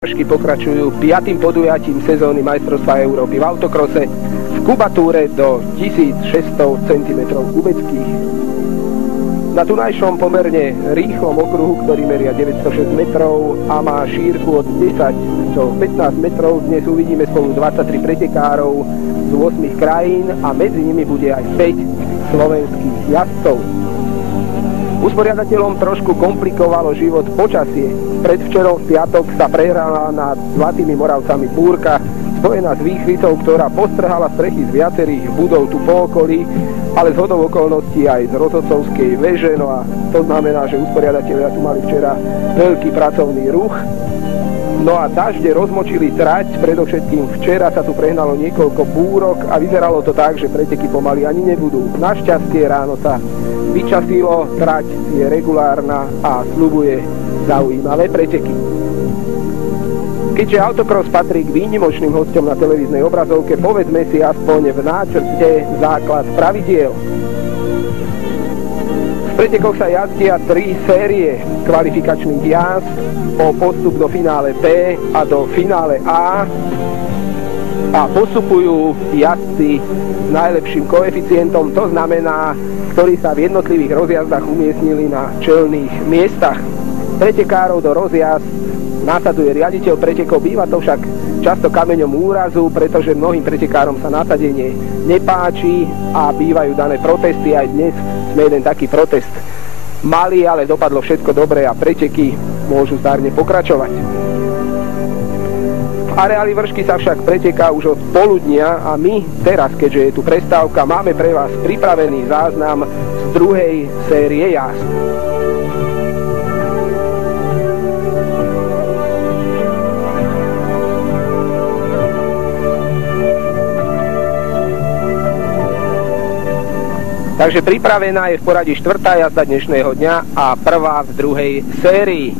Pokračujú 5. podujatím sezóny majstrovstva Európy v autokrose v kubatúre do 1600 cm kubeckých. Na tunajšom pomerne rýchlom okruhu, ktorý meria 906 metrov a má šírku od 10 do 15 metrov, dnes uvidíme spolu 23 pretekárov z 8 krajín a medzi nimi bude aj 5 slovenských jazdcov. Usporiadateľom trošku komplikovalo život počasie. Predvčerom v piatok sa prehrala nad Zlatými Moravcami búrka, spojená s výchvicou, ktorá postrhala strechy z viacerých budov tu po okolí, ale zhodou okolností aj z rozhodcovskej veže, no a to znamená, že usporiadatelia tu mali včera veľký pracovný ruch. No a dažde rozmočili trať, predovšetkým včera sa tu prehnalo niekoľko búrok a vyzeralo to tak, že preteky pomaly ani nebudú. Našťastie ráno sa vyčasilo, trať je regulárna a sľubuje zaujímavé preteky. Keďže autocross patrí k výnimočným hosťom na televíznej obrazovke, povedzme si aspoň v náčrte základ pravidiel. V pretekoch sa jazdia 3 série kvalifikačných jazd o postup do finále B a do finále A a postupujú jazdci s najlepším koeficientom, to znamená, ktorí sa v jednotlivých rozjazdách umiestnili na čelných miestach. Pretekárov do rozjazd nasaduje riaditeľ pretekov, býva to však často kameňom úrazu, pretože mnohým pretekárom sa nasadenie nepáči a bývajú dané protesty. Aj dnes sme jeden taký protest mali, ale dopadlo všetko dobre a preteky môžu zdárne pokračovať. V areáli Vršky sa však preteká už od poludnia a my teraz, keďže je tu prestávka, máme pre vás pripravený záznam z druhej série jazd. Takže pripravená je v poradí 4. jazda dnešného dňa a prvá v druhej sérii.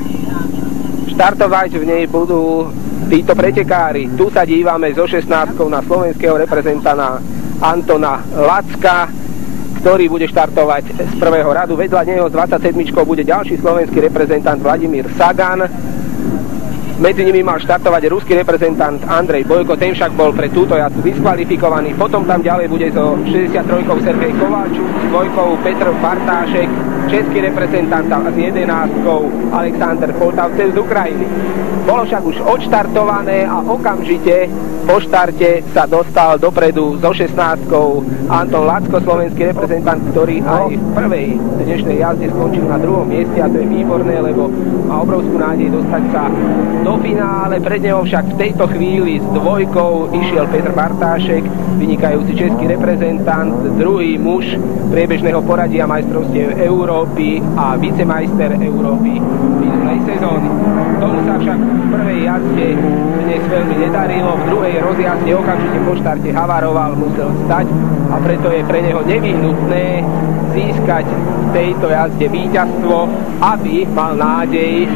Štartovať v nej budú títo pretekári. Tu sa dívame so 16 na slovenského reprezentanta Antona Lacka, ktorý bude štartovať z prvého radu. Vedľa neho s 27 bude ďalší slovenský reprezentant Vladimír Sagan. Medzi nimi mal štartovať ruský reprezentant Andrej Bojko, ten však bol pre túto jazdu diskvalifikovaný. Potom tam ďalej bude so 63 Sergej Kovalčuk, s 2 Petr Bartášek, český reprezentant a s 11 Alexander Poltavcev z Ukrajiny. Bolo však už odštartované a okamžite po štarte sa dostal dopredu so 16 Anton Lacko, slovenský reprezentant, ktorý aj v prvej dnešnej jazde skončil na 2. mieste a to je výborné, lebo má obrovskú nádej dostať sa do finále. Pred neho však v tejto chvíli s 2 išiel Petr Bartášek, vynikajúci český reprezentant, druhý muž priebežného poradia majstrovstiev Európy a vicemajster Európy minulej sezóny. Tomu sa však v prvej jazde dnes veľmi nedarilo, v druhej rozjazde okamžite po štarte havaroval, musel stať a preto je pre neho nevyhnutné získať v tejto jazde víťazstvo, aby mal nádej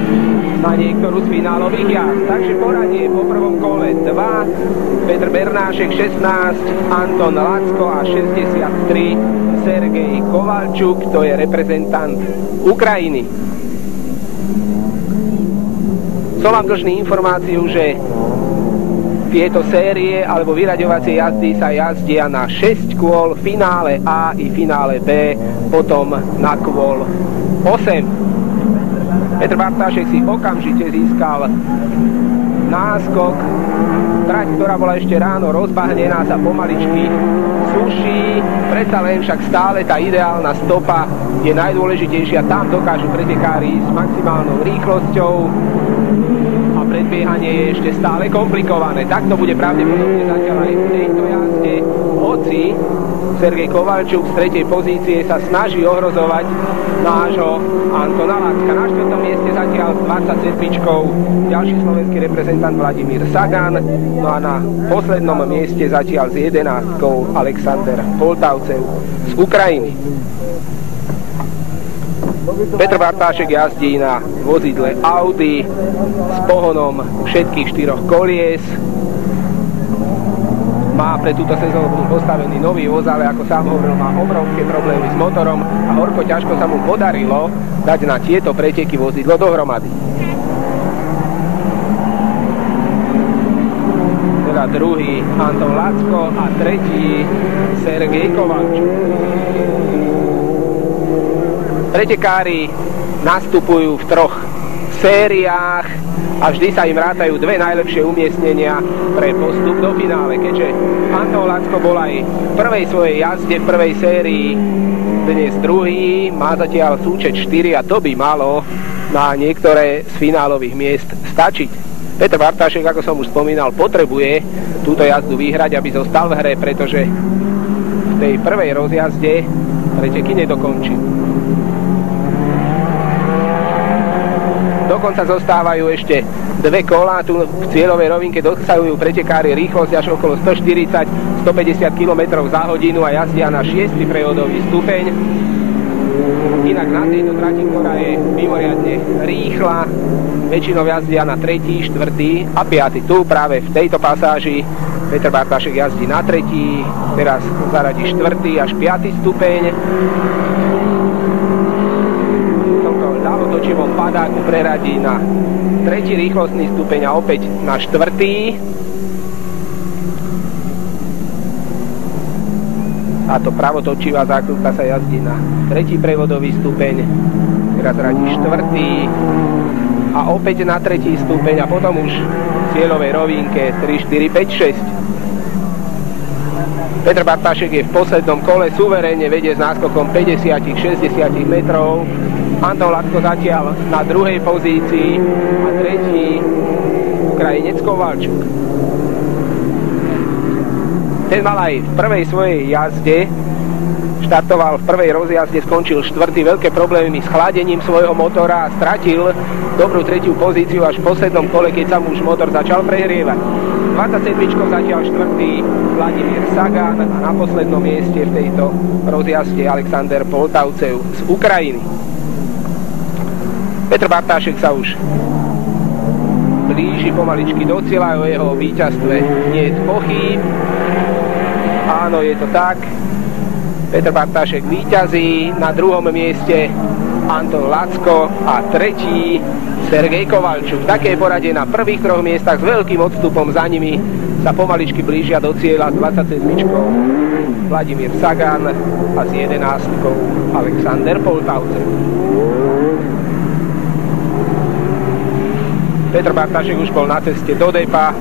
na niektorú z finálových jazd. Takže poradie po prvom kole 2, Petr Bernášek 16, Anton Lacko a 63 Sergej Kovalčuk, to je reprezentant Ukrajiny. Som vám dlžný informáciu, že tieto série alebo vyraďovacie jazdy sa jazdia na 6 kôl, finále A i finále B, potom na kôl 8. Petr Bartášek si okamžite získal náskok. Trať, ktorá bola ešte ráno rozbahnená, sa pomaličky suší, predsa len však stále tá ideálna stopa je najdôležitejšia, tam dokážu pretekári s maximálnou rýchlosťou. Predbiehanie je ešte stále komplikované. Tak to bude pravdepodobne zatiaľ aj v tejto jazde. Hoci Sergej Kovalčuk z 3. pozície sa snaží ohrozovať nášho Antona Lacka. Na 4. mieste zatiaľ s 27. ďalší slovenský reprezentant Vladimír Sagan. No a na poslednom mieste zatiaľ s 11. Alexander Poltavcev z Ukrajiny. Petr Bartášek jazdí na vozidle Audi s pohonom všetkých 4 kolies. Má pre túto sezónu postavený nový voz, ale ako sám hovoril, má obrovské problémy s motorom a horko ťažko sa mu podarilo dať na tieto preteky vozidlo dohromady. teda druhý Anton Lacko a tretí Sergej Kovalčuk. Pretekári nastupujú v troch sériách a vždy sa im rátajú dve najlepšie umiestnenia pre postup do finále. Keďže Anton Lacko bol aj v prvej svojej jazde, v prvej sérii, dnes druhý, má zatiaľ súčet 4 a to by malo na niektoré z finálových miest stačiť. Petr Bartášek, ako som už spomínal, potrebuje túto jazdu vyhrať, aby zostal v hre, pretože v tej prvej rozjazde preteky nedokončil. Dokonca zostávajú ešte dve kola. Tu v cieľovej rovinke dosahujú pretekári rýchlosť až okolo 140-150 km za hodinu a jazdia na 6. prevodový stupeň. Inak na tejto trati, ktorá je mimoriadne rýchla, väčšinou jazdia na 3., 4. a 5. Tu práve v tejto pasáži Petr Bartášek jazdí na 3., teraz zaradí 4. až 5. stupeň. Ľavotočivom padáku preradí na 3. rýchlostný stupeň a opäť na 4. Táto pravotočivá zákrutka sa jazdí na 3. prevodový stupeň, teraz radí 4. a opäť na 3. stupeň a potom už v cieľovej rovinke 3, 4, 5, 6. Petr Bartášek je v poslednom kole, suverénne vedie s náskokom 50-60 metrov. Anton Lacko zatiaľ na druhej pozícii a tretí Ukrajinec Kovalčuk. Ten mal aj v prvej svojej jazde, štartoval v prvej rozjazde, skončil 4. Veľké problémy s chladením svojho motora a stratil dobrú tretiu pozíciu až v poslednom kole, keď sa mu už motor začal prehrievať. 27. zatiaľ 4. Vladimír Sagan a na poslednom mieste v tejto rozjazde Alexander Poltavcev z Ukrajiny. Petr Bartášek sa už blíži pomaličky do cieľa, o jeho víťazstve nie je pochýb. Áno, je to tak. Petr Bartášek víťazí, na druhom mieste Anton Lacko a tretí Sergej Kovalčuk. Také poradie na prvých troch miestach s veľkým odstupom, za nimi sa pomaličky blížia do cieľa s 27. Vladimír Sagan a s 11. Alexander Poltavcev. Petr Bartášek už bol na ceste do depa.